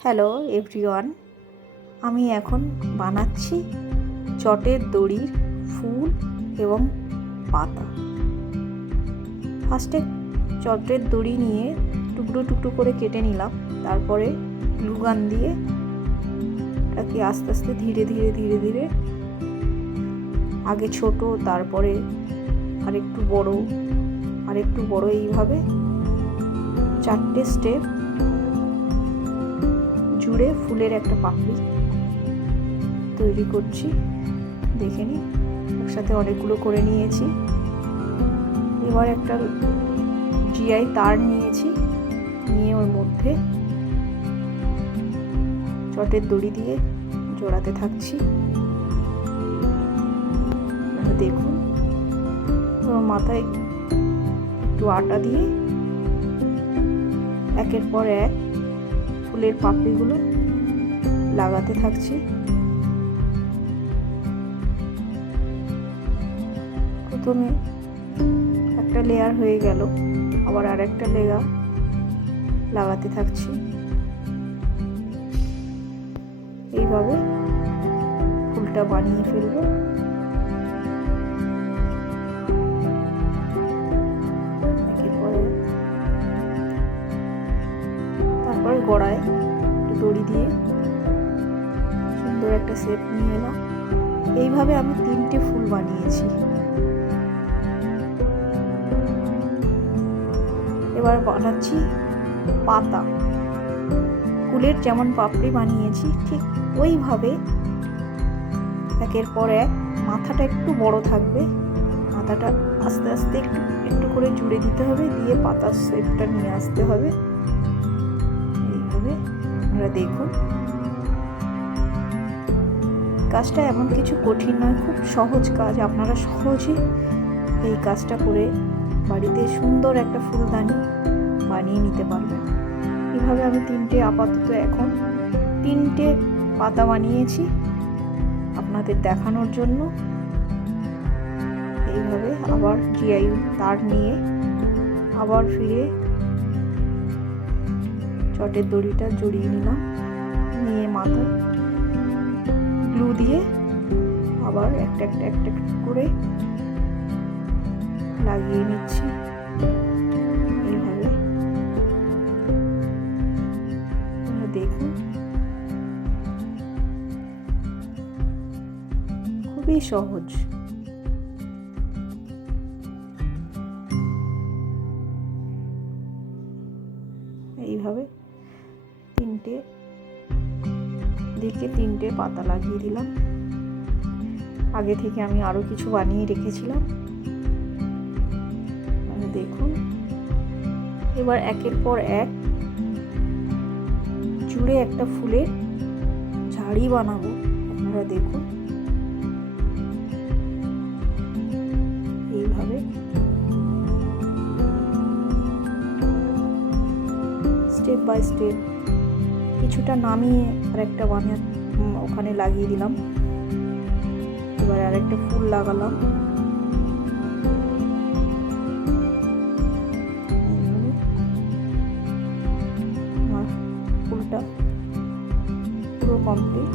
Hello everyone, আমি এখন বানাচ্ছি চটের দড়ির ফুল এবং পাতা। ফার্স্টে চটের দড়ি নিয়ে টুকরো টুকরো করে কেটে নিলাম, তারপরে গ্লু গান দিয়ে এটাকে আস্তে আস্তে ধীরে ধীরে ধীরে ধীরে আগে ছোট, তারপরে আরেকটু বড় এইভাবে 4টে স্টেপ জুড়ে ফুলের একটা পাপড়ি তৈরি করছি। দেখে নিই, একসাথে অনেকগুলো করে নিয়েছি। এবার একটা জিআই তার নিয়েছি, নিয়ে ওর মধ্যে চটের দড়ি দিয়ে জোড়াতে থাকছি। দেখুন, ওর মাথায় একটু আটা দিয়ে একের পর এক ফুলের পাপড়িগুলো লাগাতে থাকছি। প্রথমে একটা লেয়ার হয়ে গেল, আবার আর একটা লেয়ার লাগাতে থাকছি। এইভাবে ফুলটা বানিয়ে ফেলবো। তারপর গোড়ায় একটু দড়ি দিয়ে সুন্দর একটা শেপ নিয়ে এলাম। এইভাবে আমি 3টে ফুল বানিয়েছি। এবার বানাচ্ছি পাতা। ফুলের যেমন পাপড়ি বানিয়েছি ঠিক ওইভাবে একের পর এক মাথাটা একটু বড় থাকবে, মাথাটা আস্তে আস্তে একটু একটু করে জুড়ে দিতে হবে, দিয়ে পাতার শেপটা নিয়ে আসতে হবে। এইভাবে আপনারা দেখুন, কাজটা এমন কিছু কঠিন নয়, খুব সহজ কাজ। আপনারা সহজে এই কাজটা করে বাড়িতে সুন্দর একটা ফুলদানি বানিয়ে নিতে পারবেন। এইভাবে আমি আপাতত এখন 3টে পাতা বানিয়েছি আপনাদের দেখানোর জন্য। এইভাবে আবার জিআই তার নিয়ে আবার ফিরে চটের দড়িটা জড়িয়ে নিলাম, নিয়ে মাথায় গ্লু দিয়ে আবার একটা করে লাগিয়ে নিচ্ছি। এইভাবে দেখুন, খুবই সহজ। এইভাবে 3টে দিকে 3টে পাতা লাগিয়ে দিলাম। আগে থেকে আমি আরো কিছু বানিয়ে রেখেছিলাম। দেখুন, এবার একের পর এক জুড়ে একটা ফুলের ঝাড়ি বানাবো। আপনারা দেখুন, এইভাবে স্টেপ বাই স্টেপ কিছুটা নামিয়ে আরেকটা বানিয়ে ওখানে লাগিয়ে দিলাম। এবার আরেকটা ফুল লাগালাম। ফুলটা পুরো কমপ্লিট।